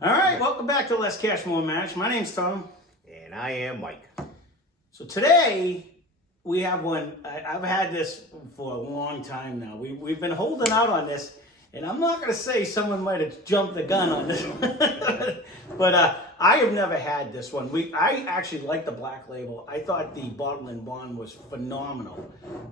All right, welcome back to Less Cash, More Match. My name's Tom. And I am Mike. So today, we have one. I've had this for a long time now. We've been holding out on this, and I'm not going to say someone might have jumped the gun on this one. But I have never had this one. I actually like the Black Label. I thought the Bottle and Bond was phenomenal.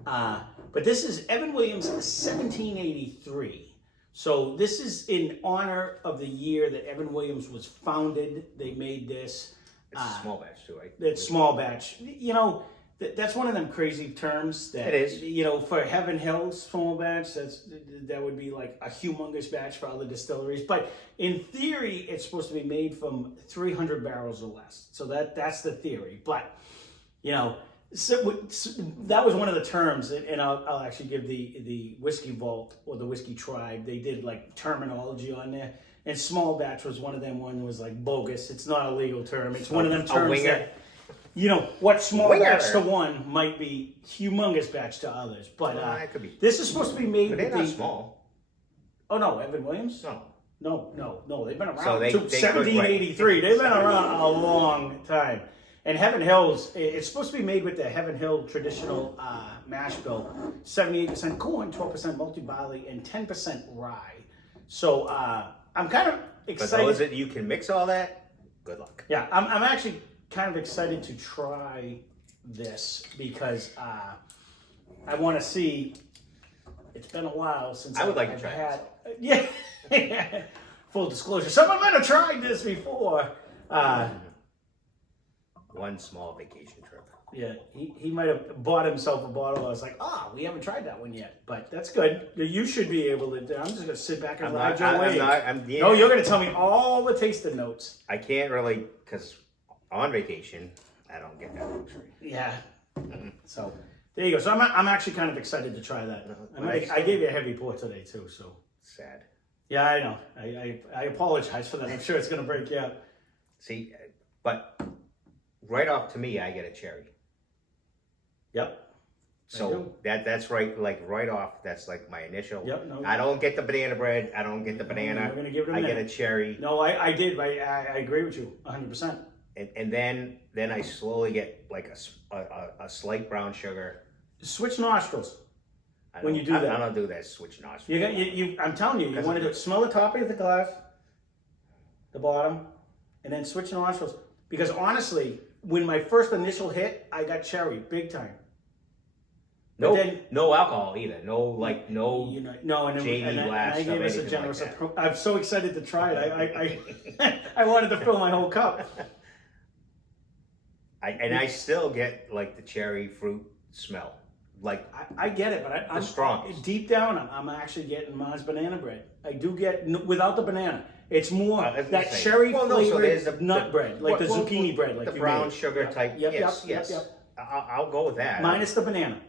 But this is Evan Williams' 1783. So this is in honor of the year that Evan Williams was founded. They made this. It's a small batch too, right? It's small batch. You know, that's one of them crazy terms that, it is. You know, for Heaven Hill small batch, that would be like a humongous batch for other distilleries. But in theory, it's supposed to be made from 300 barrels or less. So that's the theory. But, you know, so that was one of the terms, and I'll actually give the Whiskey Vault or the Whiskey Tribe. They did like terminology on there, and small batch was one of them. One was like bogus. It's not a legal term. It's one of them terms that, you know, what small batch to one might be humongous batch to others. But that could be. This is supposed to be made. But they're not small. Oh no, Evan Williams. No. No. They've been around So they 1783. They've been around a long time. And Heaven Hills, it's supposed to be made with the Heaven Hill traditional mash bill, 78% corn, 12% multi-barley, and 10% rye. So I'm kind of excited. For those that you can mix all that, good luck. Yeah, I'm actually kind of excited to try this because I want to see. It's been a while since I would like to try had. Yeah, full disclosure. Someone might have tried this before. One small vacation trip. Yeah, he might have bought himself a bottle. I was like, we haven't tried that one yet, but that's good. You should be able to. I'm just gonna sit back and ride your wave. No, you're gonna tell me all the tasting notes. I can't really, because on vacation, I don't get that luxury. Yeah. So there you go. So I'm actually kind of excited to try that. I gave you a heavy pour today too. So sad. Yeah, I know. I apologize for that. I'm sure it's gonna break you up. See, but right off to me, I get a cherry. Yep. So that's right, like right off. That's like my initial. Yep. No. I don't get the banana bread. I don't get the banana. We're gonna give it a I minute. get a cherry. No, I did. I agree with you 100%. And then I slowly get like a slight brown sugar. Switch nostrils when you do that. I don't do that. Switch nostrils. You I'm telling you, you want to smell the top of the glass, the bottom, and then switch nostrils. Because honestly, when my first initial hit, I got cherry big time. No alcohol either. No JD glass. And I gave us a generous approach. I'm so excited to try it. I wanted to fill my whole cup. I still get like the cherry fruit smell. Like I get it, but I'm strong. Deep down, I'm actually getting Mars banana bread. I do get without the banana. It's more that cherry flavored nut bread, like the zucchini bread, like the brown sugar type. Yes. I'll go with that. Minus the banana.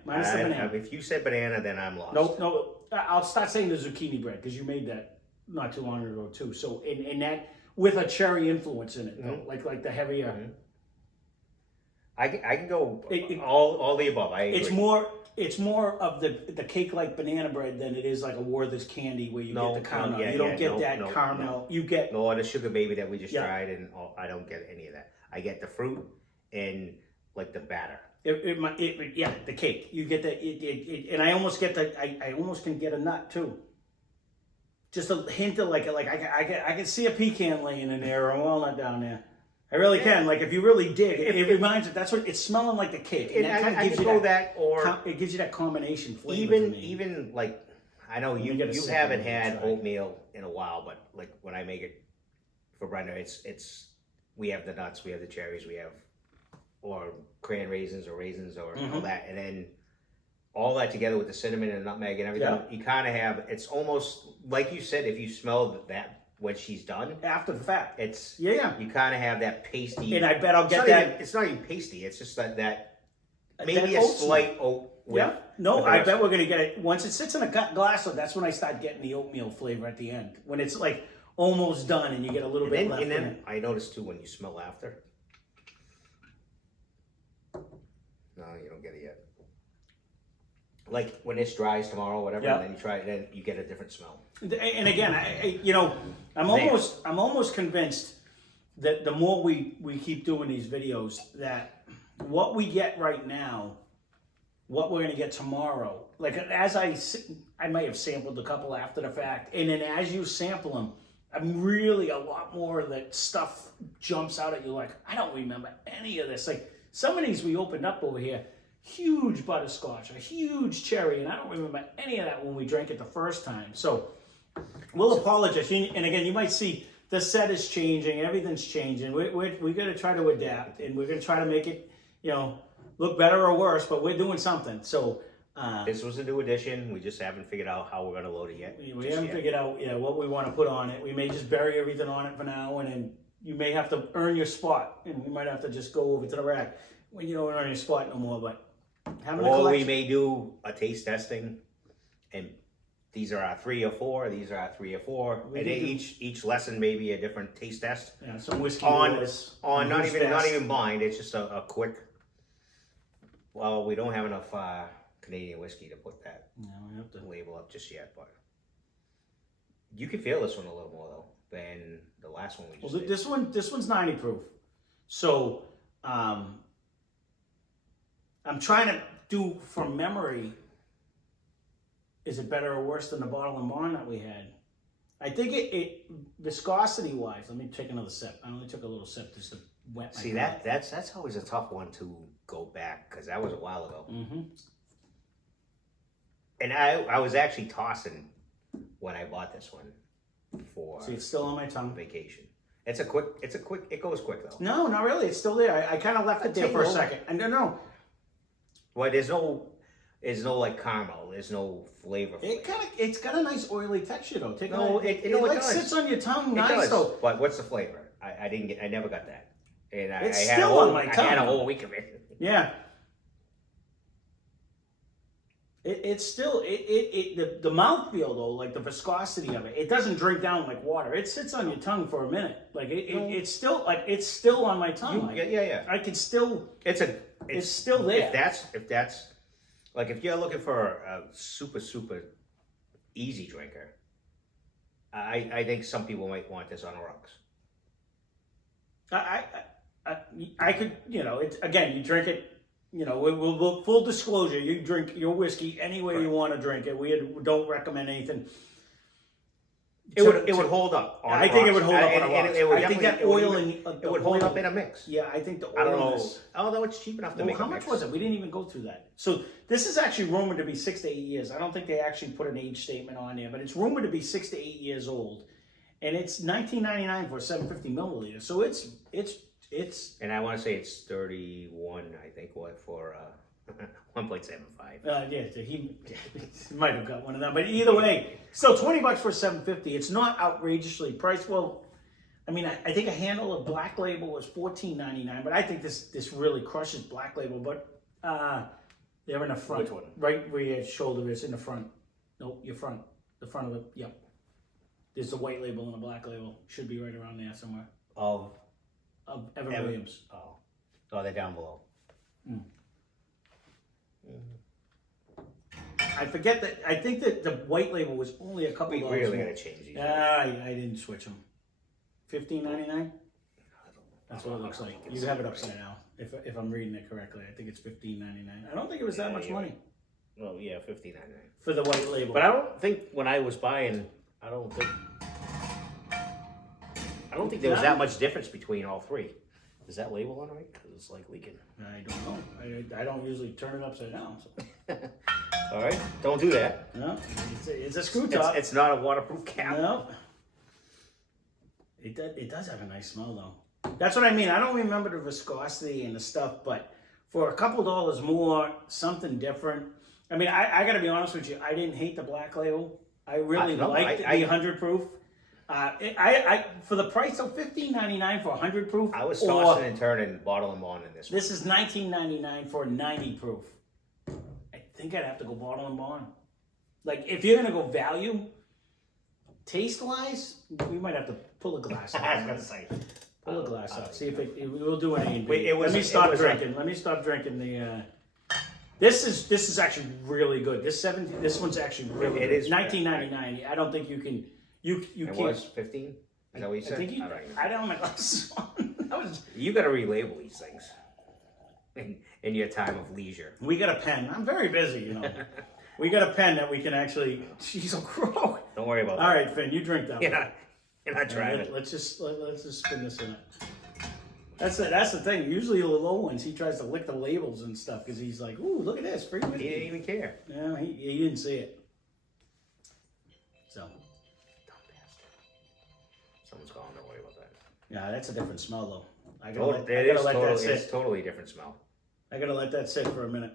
If you said banana, then I'm lost. No. I'll start saying the zucchini bread because you made that not too long ago too. So in that with a cherry influence in it, though, like the heavier. Mm-hmm. I can go all the above. I agree. It's more of the cake-like banana bread than it is like a Werther's candy where you get the caramel. You don't get that caramel. You get the sugar baby that we just tried, and I don't get any of that. I get the fruit and like the batter. The cake. You get and I almost get I almost can get a nut too. Just a hint of like I can see a pecan laying in there or a walnut down there. I really can. Like if you really dig, it reminds you. That's what it's smelling like the cake, and that kind of gives you that. Or it gives you that combination flavor. Even like I know you haven't had oatmeal in a while, but like when I make it for Brenda, it's we have the nuts, we have the cherries, we have or cran raisins or all that, and then all that together with the cinnamon and nutmeg and everything. You kind of have. It's almost like you said. If you smell that. When she's done after the fact, it's you kind of have that pasty, and I bet I'll get that. It's not even pasty. It's just that maybe a slight oat. No, I bet we're gonna get it once it sits in a glass. So that's when I start getting the oatmeal flavor at the end when it's like almost done and you get a little bit left. And then I noticed too when you smell after. No, you don't get it yet. like when this dries tomorrow, whatever, Yeah. and then you try it, then you get a different smell. And again, I'm almost convinced that the more we keep doing these videos, that what we get right now, what we're going to get tomorrow, like as I might have sampled a couple after the fact, and then as you sample them, I'm really a lot more of that stuff jumps out at you. Like, I don't remember any of this. Like some of these we opened up over here, huge butterscotch, a huge cherry, and I don't remember any of that when we drank it the first time. So we'll apologize. And again, you might see the set is changing, everything's changing. We're going to try to adapt, and we're going to try to make it, look better or worse, but we're doing something. So this was a new edition. We just haven't figured out how we're going to load it yet. We haven't figured out what we want to put on it. We may just bury everything on it for now, and then you may have to earn your spot, and you might have to just go over to the rack when you don't earn your spot no more. But having a or collection, we may do a taste testing, and these are our 3 or 4. These are our 3 or 4, and each lesson may be a different taste test. Yeah, some whiskey on not fast. even blind. It's just a quick. Well, we don't have enough Canadian whiskey to put that we have to label up just yet, but you can feel this one a little more though than the last one we just did. This one's 90 proof. So I'm trying to do from memory. Is it better or worse than the bottle and bond that we had? I think it viscosity wise. Let me take another sip. I only took a little sip just to wet my. See palate. that's always a tough one to go back because that was a while ago. Mm-hmm. And I was actually tossing when I bought this one for. See, it's still on my tongue. Vacation. It goes quick though. No, not really. It's still there. I kind of left it there for a second. I don't know. Well, there's no like caramel. There's no flavor. It's got a nice oily texture though. It sits on your tongue It nice does. though. But what's the flavor? I never got that. And It's I had still on my tongue. I had a whole week of it. Yeah. It's still the mouthfeel though, like the viscosity of it. It doesn't drink down like water. It sits on your tongue for a minute. Like it's still on my tongue. Yeah. I can still. It's still there. If that's like if you're looking for a super easy drinker, I think some people might want this on the rocks. I could, again, you drink it, we'll full disclosure, you drink your whiskey any way you want to drink it. We don't recommend anything. It would hold up. I think it would hold up on a rocks. I think that oil it would hold up in a mix. Yeah, I think the oil. I don't know. Although it's cheap enough to make. How much was it? We didn't even go through that. So this is actually rumored to be 6 to 8 years. I don't think they actually put an age statement on there, but it's rumored to be 6 to 8 years old, and it's $19.99 for 750 milliliters. So it's. And I want to say it's 31. I think for 1.75. Yeah, he might have got one of them, but either way, still $20 for 750. It's not outrageously priced. Well, I mean, I think a handle of Black Label was $14.99, but I think this really crushes Black Label. But they're in the front. Which one? Right where your shoulder is in the front. Nope, your front. The front of it. Yep. There's a white label and a black label. Should be right around there somewhere. Of Evan Williams. Oh, they're down below. Mm. I forget that. I think that the white label was only a couple dollars. We really gotta change these. I didn't switch them. $15.99. That's what it looks like. You have it upside down. If I'm reading it correctly, I think it's $15.99. I don't think it was that much money. Oh yeah, $15.99 for the white label. But I don't think when I was buying, I don't think there was that much difference between all three. Is that label on right? Because it's like leaking. I don't know. I don't usually turn it upside down. So. All right, don't do that. No, it's a screw top. It's not a waterproof cap. No. It does have a nice smell though. That's what I mean. I don't remember the viscosity and the stuff, but for a couple dollars more, something different. I mean, I got to be honest with you. I didn't hate the black label. I really liked the 100 proof. For the price of $15.99 for 100 proof. I was tossing and turning bottle and bond in this. This is $19.99 for 90 proof. I think I'd have to go bottle and bond. Like if you're gonna go value, taste wise, we might have to pull a glass up. I was gonna say. Pull a glass up. See if we'll do any. Wait, Let me stop drinking. Let me stop drinking the. This is actually really good. This one's actually really It good. is 1999. I don't think you can you It can't. was 15? Is that what you said? I think All right. I don't have my glasses on. That was. You got to relabel these things in your time of leisure. We got a pen. I'm very busy, you know. We got a pen that we can actually. Jeez, oh, crow. Don't worry about All that. right, Finn, you drink that. You're one. not driving. Let's just spin this in it. That's the thing. Usually the low ones, he tries to lick the labels and stuff because he's like, "Ooh, look at this, free whiskey." He didn't even care. No, he didn't see it. So. Someone's calling. Don't worry about that. Yeah, that's a different smell though. I It's gotta totally different smell. I gotta let that sit for a minute.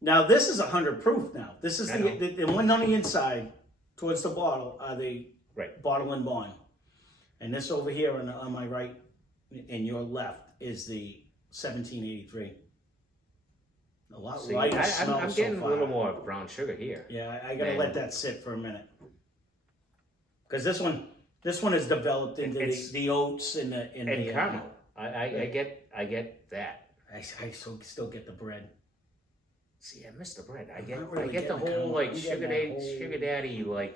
Now this is 100 proof. Now this is the one on the inside, towards the bottle, are the bottle and bond, and this over here on my right, and your left is the 1783. A lot lighter smell. I'm getting a little more brown sugar here. Yeah, I gotta let that sit for a minute because this one is developed into the oats and the caramel. I get that. I still get the bread. See, I miss the bread. I really get the getting whole caramel. like sugar daddy like.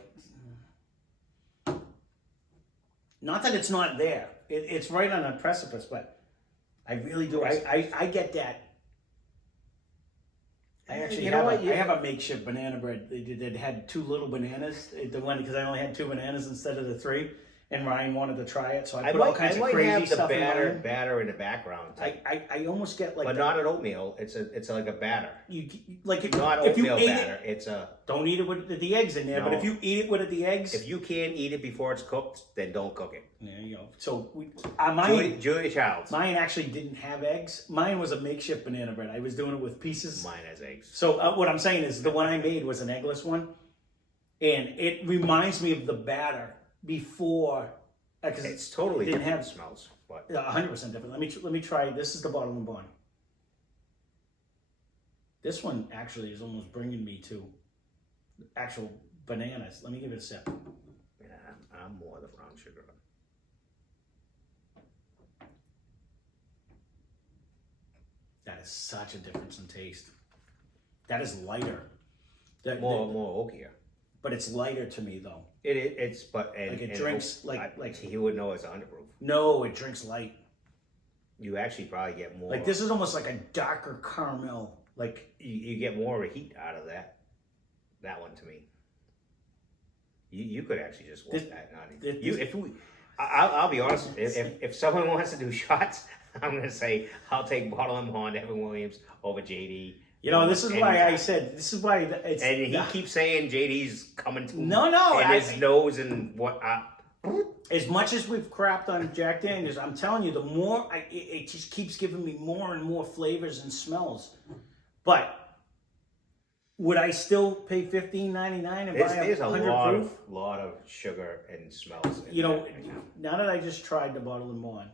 Not that it's not there. It's right on a precipice, but I really do. I get that. I actually I have a makeshift banana bread. They had 2 little bananas. The one because I only had 2 bananas instead of the 3. And Ryan wanted to try it, so I put all kinds of crazy stuff in mine. Batter in the background. I almost get like, but not an oatmeal. It's like a batter. You like not if oatmeal you ate batter. It, it's a don't eat it with the eggs in there. No. But if you eat it with the eggs, if you can't eat it before it's cooked, then don't cook it. There you go. So mine, Julia Childs. Mine actually didn't have eggs. Mine was a makeshift banana bread. I was doing it with pieces. Mine has eggs. So what I'm saying is the one I made was an eggless one, and it reminds me of the batter before. Because it's totally different smells. What? 100% different. Let me try. This is the bottle and bond. This one actually is almost bringing me to actual bananas. Let me give it a sip. Yeah, I'm more the brown sugar. That is such a difference in taste. That is lighter. More oakier. But it's lighter to me though. It drinks like he would know it's 100 proof. No, it drinks light. You actually probably get more. Like this is almost like a darker caramel. Like you get more of a heat out of that. That one to me. You could actually just walk that. I'll be honest. If someone wants to do shots, I'm gonna say I'll take Bottle and Bond, Evan Williams over JD. You know, this is why I said, this is why it's... And he keeps saying JD's coming to his nose and what... As much as we've crapped on Jack Daniels, I'm telling you, the more... it just keeps giving me more and more flavors and smells. But would I still pay $15.99 and buy a 100 proof? lot of sugar and smells. You know, now that I just tried the Bottle and Bond,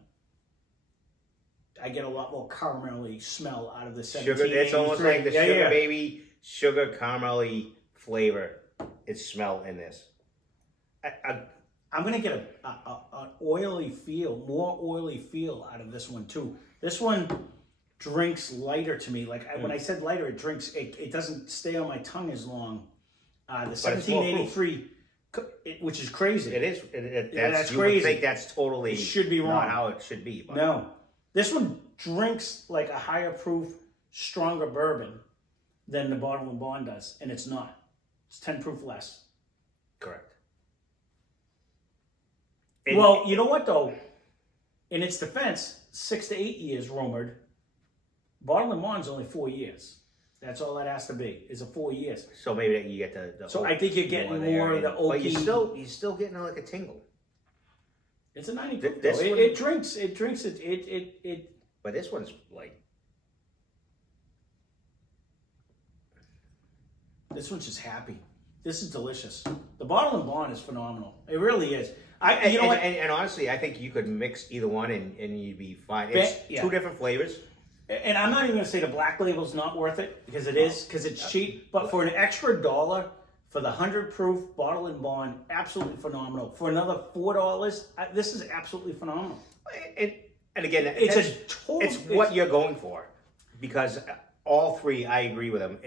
I get a lot more caramelly smell out of the 1783. Sugar, it's almost like the sugar baby, sugar caramelly flavor is smell in this. I'm going to get an oily feel, more oily feel out of this one too. This one drinks lighter to me. Like when I said lighter, it drinks, it doesn't stay on my tongue as long. The 1783, which is crazy. It is. That's you crazy. Would think that's totally it should be wrong. Not how it should be. But. No. This one drinks like a higher proof, stronger bourbon than the Bottle and Bond does, and it's not. It's 10 proof less. Correct. Well, you know what though? In its defense, 6 to 8 years rumored. Bottle and Bond's only 4 years. That's all that has to be, is 4 years. So maybe you get the so I think you're getting more of the oaky. But you're still getting like a tingle. It's a 90 proof. It drinks. It. But this one's like. This one's just happy. This is delicious. The Bottle and Bond is phenomenal. It really is. And honestly, I think you could mix either one and you'd be fine. It's 2 different flavors. And I'm not even going to say the black label's not worth it because it is, because it's cheap. But for an extra $1 for the 100 proof Bottle and Bond, absolutely phenomenal. For another $4, this is absolutely phenomenal. And again, it's what you're going for, because all three, I agree with them.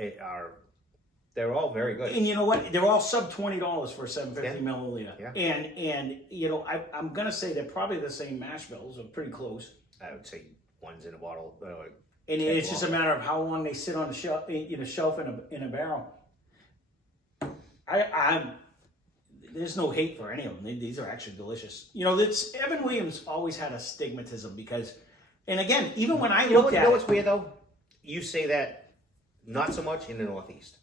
They're all very good. And you know what? They're all sub $20 for a 750 Yeah. milliliter. Yeah. And you know, I'm gonna say they're probably the same mash bills, or pretty close. I would say one's in a bottle. And it's just a matter of how long they sit on the shelf, shelf in a barrel. I'm there's no hate for any of them. These are actually delicious. You know, Evan Williams always had a stigmatism because, and again, even when I look at, you know what's weird though? You say that not so much in the Northeast.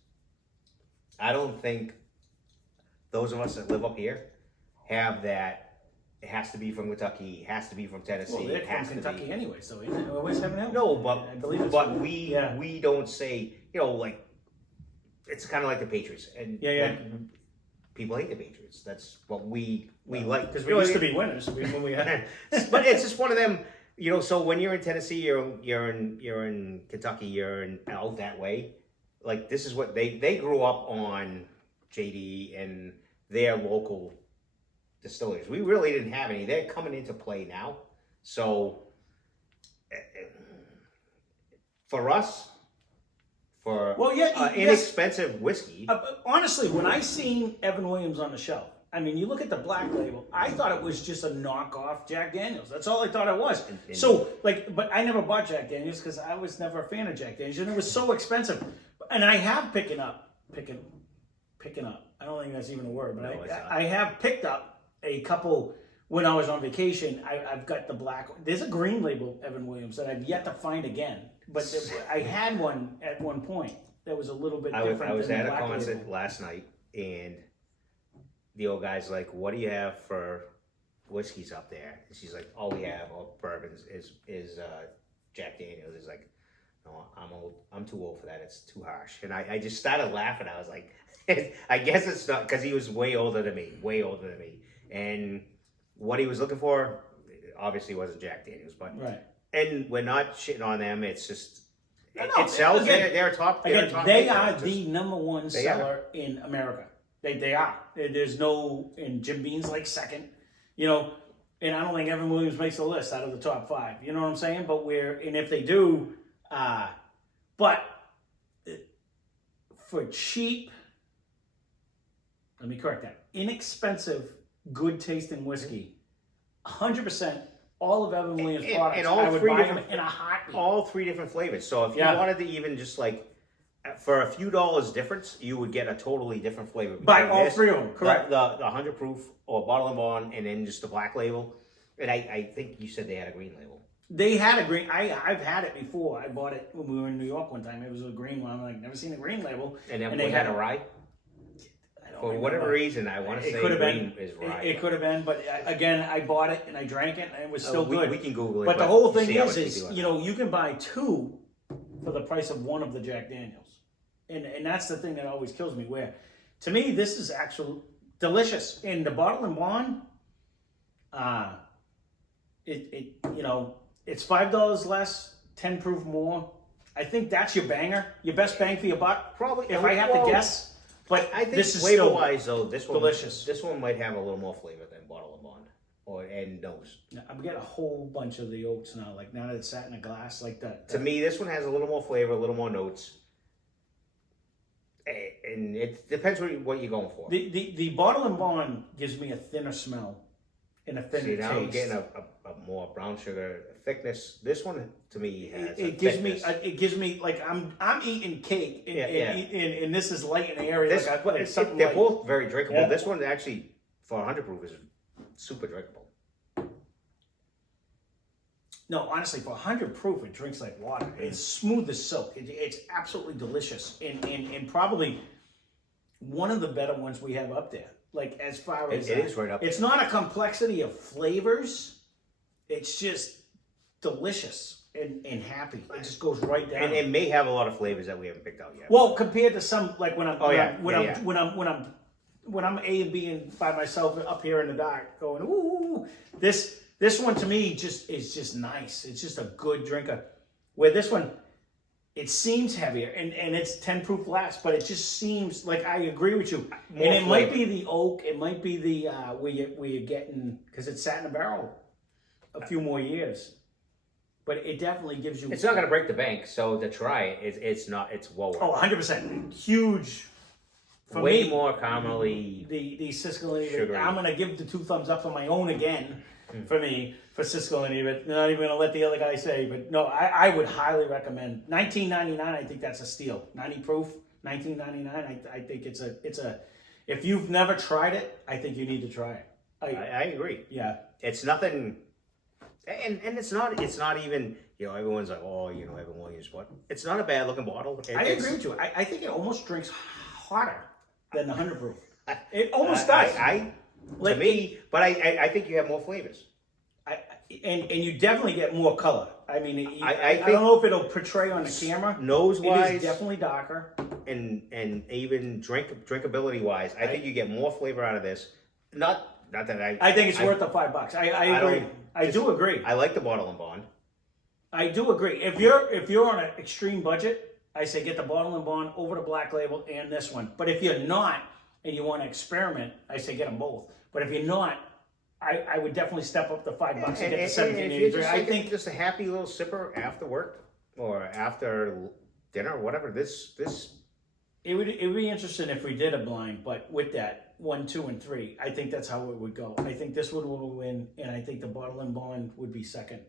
I don't think those of us that live up here have that. It has to be from Kentucky. It has to be from Tennessee. Well, they're it has from to Kentucky be. anyway, so always have an No, but I believe it's but from- we don't say, you know, like it's kind of like the Patriots, and like, people hate the Patriots. That's what we like, because we used to be winners when we had. But it's just one of them, you know. So when you're in Tennessee, you're in Kentucky, you're out that way. Like this is what they grew up on, JD and their local distilleries. We really didn't have any. They're coming into play now. So for us, inexpensive whiskey. Honestly, when I seen Evan Williams on the shelf, I mean, you look at the black label, I thought it was just a knockoff Jack Daniels. That's all I thought it was. So, but I never bought Jack Daniels because I was never a fan of Jack Daniels, and it was so expensive. And I have picking up. I don't think that's even a word, but I have picked up a couple when I was on vacation. I've got the black. There's a green label Evan Williams that I've yet to find again. But I had one at one point that was a little bit different. I was than at the a black concert label. last night, and the old guy's like, "What do you have for whiskeys up there?" And she's like, "All we have, bourbons is Jack Daniels." He's like, "No, I'm too old for that. It's too harsh." And I just started laughing. I was like, "I guess it's not," because he was way older than me, and what he was looking for obviously wasn't Jack Daniels, but Right. And we're not shitting on them. It's just No, it sells. Again, they're top. Again, top they maker. are It's the number one They seller in America. They are. There's no, and Jim Beam's like second, you know, and I don't think Evan Williams makes a list out of the top 5. You know what I'm saying? But and if they do, but for cheap, let me correct that, inexpensive, good tasting whiskey, 100%. All of Evan Williams products, and all I would three buy them different- in a heartbeat. all 3 different flavors. So if you wanted to even just like for a few dollars difference, you would get a totally different flavor. By all 3 of them, correct? The 100 proof or bottle and bond, and then just the black label. And I think you said they had a green label. They had a green. I've had it before. I bought it when we were in New York one time. It was a green one. I'm like, never seen a green label. And then they had a rye. For whatever reason, I want to say green is rye. It could have been, but again, I bought it and I drank it and it was still good. We can Google it. But the whole thing see how is much they do on you know, you can buy 2 for the price of 1 of the Jack Daniels, and that's the thing that always kills me. Where, to me, this is actually delicious. In the bottle and bond, you know, it's $5 less, 10 proof more. I think that's your banger, your best bang for your buck. Probably, if I have to guess. But I think this is flavor still wise though, this one delicious. This one might have a little more flavor than bottle and bond, and nose. I'm getting a whole bunch of the oats now. Like now that it's sat in a glass, like that. To me, this one has a little more flavor, a little more notes, and it depends what you're going for. The bottle and bond gives me a thinner smell and a thinner See, now I'm taste. getting a more brown sugar thickness. This one to me has It gives me like I'm eating cake and this is light and airy. This, like it's something they're like, both very drinkable. Yeah. This one actually for 100 proof is super drinkable. No, honestly, for 100 proof, it drinks like water. It's smooth as silk. It's absolutely delicious, and probably one of the better ones we have up there. Like as far as it is right up. It's not a complexity of flavors. It's just delicious and happy. It just goes right down. And it may have a lot of flavors that we haven't picked out yet. Well, compared to some like when I'm A and B and by myself up here in the dark going ooh, this one to me is just nice. It's just a good drinker. Where this one, it seems heavier and it's 10 proof less, but it just seems like I agree with you. More and it flavor. might be the oak, it might be the where you're getting because it sat in a barrel a few more years. but it definitely gives you. It's not going to break the bank, so to try it, it's not. It's well worth. Oh, 100%, huge. For way me, more caramely. The Siscolini. Sugary. I'm gonna give the 2 thumbs up for my own again. For me, for Siscolini, but not even gonna let the other guy say. But no, I would highly recommend. $19.99. I think that's a steal. 90 proof. $19.99. I think it's a. If you've never tried it, I think you need to try it. I agree. Yeah. It's nothing, and it's not even, everyone's like, oh, Evan Williams, what? It's not a bad looking bottle. I agree with you. I think it almost drinks hotter than the 100 proof. It almost does. To me, but I think you have more flavors. And you definitely get more color. I mean, I don't know if it'll portray on the camera. Nose wise, it is definitely darker. And even drinkability wise, I think you get more flavor out of this. Not that I think it's worth the $5. I agree. I do agree. I like the bottle and bond. I do agree. If you're on an extreme budget, I say get the bottle and bond over the Black Label and this one. But if you're not and you want to experiment, I say get them both. But if you're not, I would definitely step up the $5 and get the 1783. I think just a happy little sipper after work or after dinner or whatever. This it would be interesting if we did a blind, but with that 1, 2, and 3, I think that's how it would go. I think this one would win, and I think the bottle and bond would be second.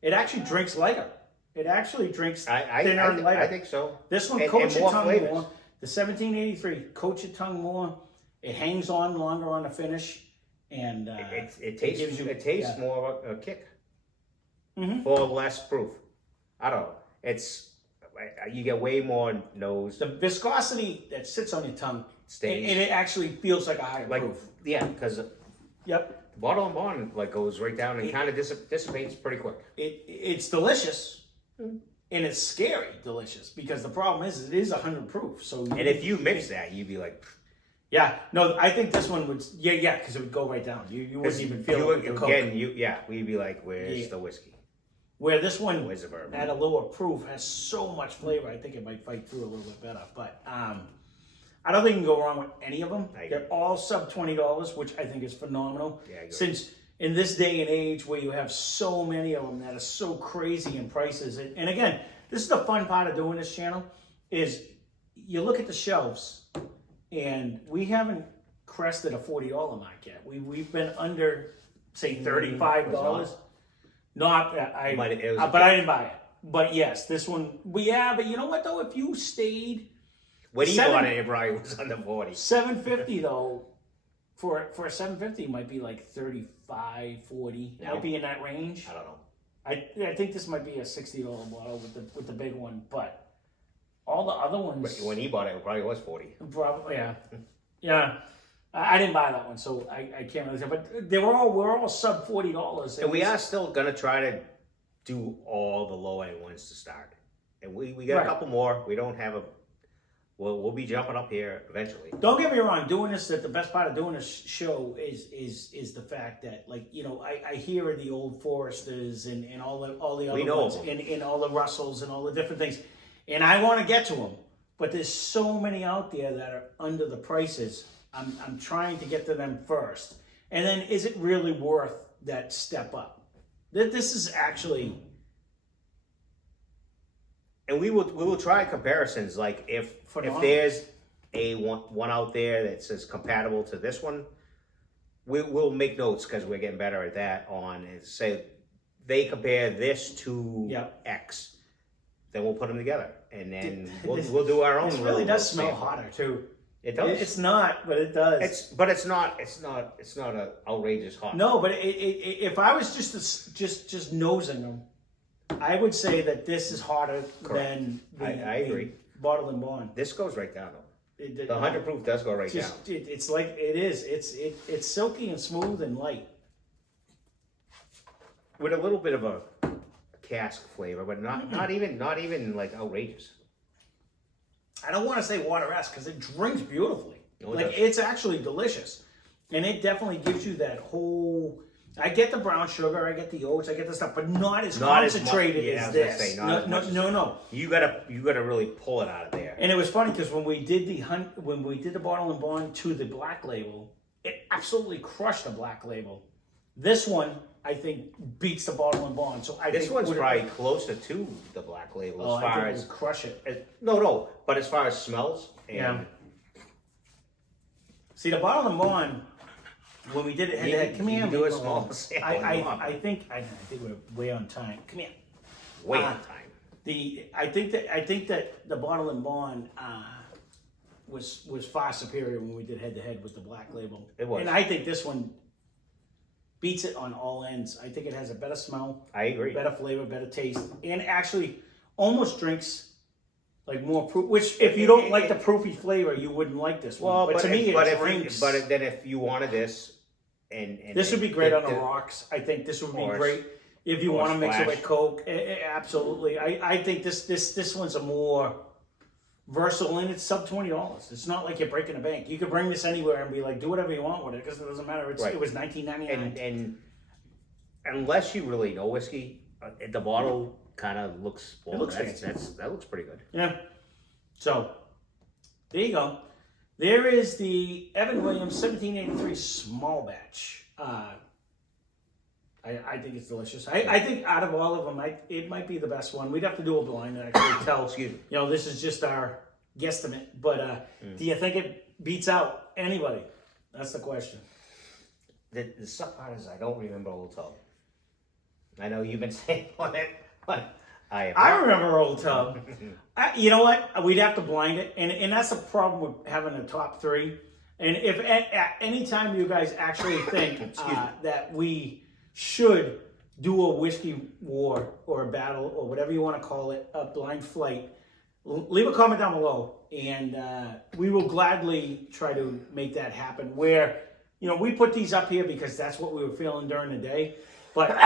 It actually drinks lighter. It actually drinks thinner and lighter. I think so. This one coats your tongue more. The 1783 coats your tongue more. It hangs on longer on the finish, and it tastes more of a kick for less proof. I don't know. You get way more nose. The viscosity that sits on your tongue stays, and it actually feels like a higher proof. Yeah, because the bottle and bond goes right down and kind of dissipates pretty quick. It's delicious, and it's scary delicious because the problem is it is 100 proof. So and if you mix that, you'd be like, yeah, no, I think this one would, because it would go right down. You wouldn't even feel it with the Coke. We'd be like, where's the whiskey? Where this one, where's the bourbon? At a lower proof, has so much flavor. I think it might fight through a little bit better. But I don't think you can go wrong with any of them. They're all sub $20, which I think is phenomenal. Yeah, since in this day and age where you have so many of them that are so crazy in prices. And again, this is the fun part of doing this channel is you look at the shelves and we haven't crested a $40 mark yet. We've been under, say, $35. But I didn't buy it. But yes, this one, but you know what though? If you stayed, when he bought it probably was under 40. $7.50 though, for a $7.50 might be like $35, $40. It might be in that range. I don't know. I think this might be a $60 bottle with the big one, but all the other ones. When he bought it probably was 40. Probably, yeah. I didn't buy that one, so I can't really say. But we're all sub $40. And we are still gonna try to do all the low end ones to start. And we got a couple more. We don't have we'll be jumping up here eventually. Don't get me wrong. Doing this, the best part of doing this show is the fact that I hear the old Foresters and all the other ones and all the Russells and all the different things, and I want to get to them. But there's so many out there that are under the prices. I'm trying to get to them first. And then is it really worth that step up? This is actually... And we will try comparisons. Like if there's a one out there that says compatible to this one, we'll make notes because we're getting better at that and say they compare this to X. Then we'll put them together. And then we'll do our own. It really does smell hotter too. It does. It's not, but it does. It's not an outrageous hot. No, but if I was just nosing them, I would say that this is hotter than I agree. Bottle and bond. This goes right down though. The 100 proof does go right down. It's like it is. It's silky and smooth and light, with a little bit of a cask flavor, but not even like outrageous. I don't want to say water-esque because it drinks beautifully. No, it's actually delicious. And it definitely gives you that whole... I get the brown sugar, I get the oats, I get the stuff, but not as concentrated as this. No. You gotta really pull it out of there. And it was funny because when we did the bottle and bond to the Black Label, it absolutely crushed the Black Label. This one, I think, beats the Bottle and Bond. So I This think one's probably closer to the Black Label as I far think it as would crush it. no, but as far as smells and Yeah. See, the Bottle and Bond, when we did it head to head, come here. do a Mike, small Malone. sample. I think we're way on time. Come here. way on time. I think that the Bottle and Bond was far superior when we did head to head with the Black Label. It was. And I think this one beats it on all ends. I think it has a better smell, I agree. better flavor, better taste, and actually almost drinks like more proof. Which, if you don't like the proofy flavor, you wouldn't like this one. Well, but to me, it drinks. But then if you wanted this, and this would be great on the rocks. I think this would be great if you want to mix it with Coke. Absolutely. I think this one's a more versatile, and it's sub $20. It's not like you're breaking a bank. You could bring this anywhere and be like, do whatever you want with it because it doesn't matter. It was $19.99. And unless you really know whiskey, the bottle kind of looks. Well, it looks fancy. That looks pretty good. Yeah. So there you go. There is the Evan Williams 1783 small batch. I think it's delicious. I think out of all of them, it might be the best one. We'd have to do a blind and actually tell. Excuse me. You know, this is just our guesstimate. But do you think it beats out anybody? That's the question. The suck part is I don't remember Old Tub. I know you've been saying on it, but I remember Old Tub. You know what? We'd have to blind it, and that's the problem with having a top three. And if at any time you guys actually think that we should do a whiskey war or a battle or whatever you want to call it, a blind flight, leave a comment down below, and we will gladly try to make that happen. Where, you know, we put these up here because that's what we were feeling during the day. But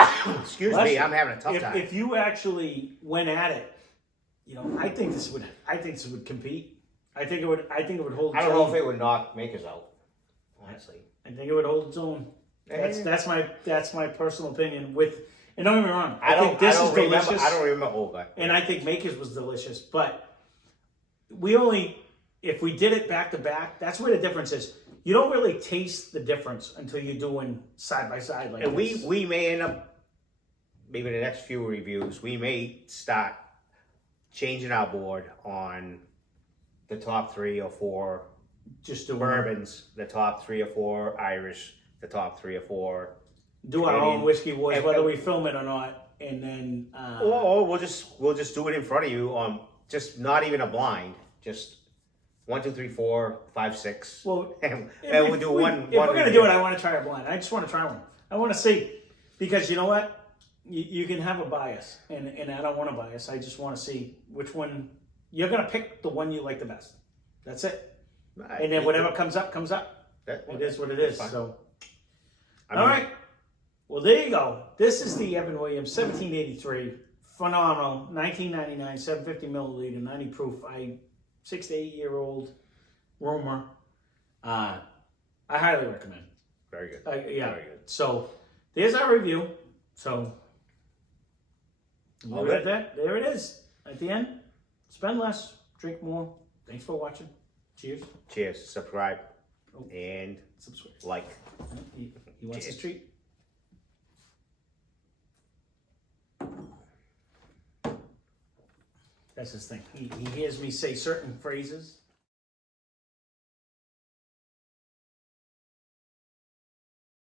excuse me, I'm having a tough time. If you actually went at it, you know, I think this would compete. I think it would hold. I don't know if it would knock Makers out. Honestly, I think it would hold its own. That's my personal opinion. And don't get me wrong, I think this is delicious. I don't remember Olga. And I think Makers was delicious, but if we did it back to back, that's where the difference is. You don't really taste the difference until you're doing side by side like and this. we may end up, maybe the next few reviews, we may start changing our board on the top 3 or 4 just do bourbons, the top 3 or 4 Irish, the top 3 or 4 do our own whiskey wars, whether we film it or not, and then or we'll just do it in front of you on just not even a blind, just 1, 2, 3, 4, 5, 6. Well, and we'll do one. If we're gonna do it, I want to try a blind. I just want to try one. I want to see, because you know what, you can have a bias, and I don't want a bias. I just want to see which one you're gonna pick. The one you like the best. That's it. And then whatever comes up, comes up. It is what it is. So, all right. Well, there you go. This is the Evan Williams 1783, phenomenal, 1999, 750 milliliter, 90 proof. 6 to 8 year old Roma. I highly recommend. Very good. Yeah. Very good. So there's our review. So there it is. At the end, spend less, drink more. Thanks for watching. Cheers. Cheers. Subscribe and like. He wants his treat. That's his thing. He hears me say certain phrases.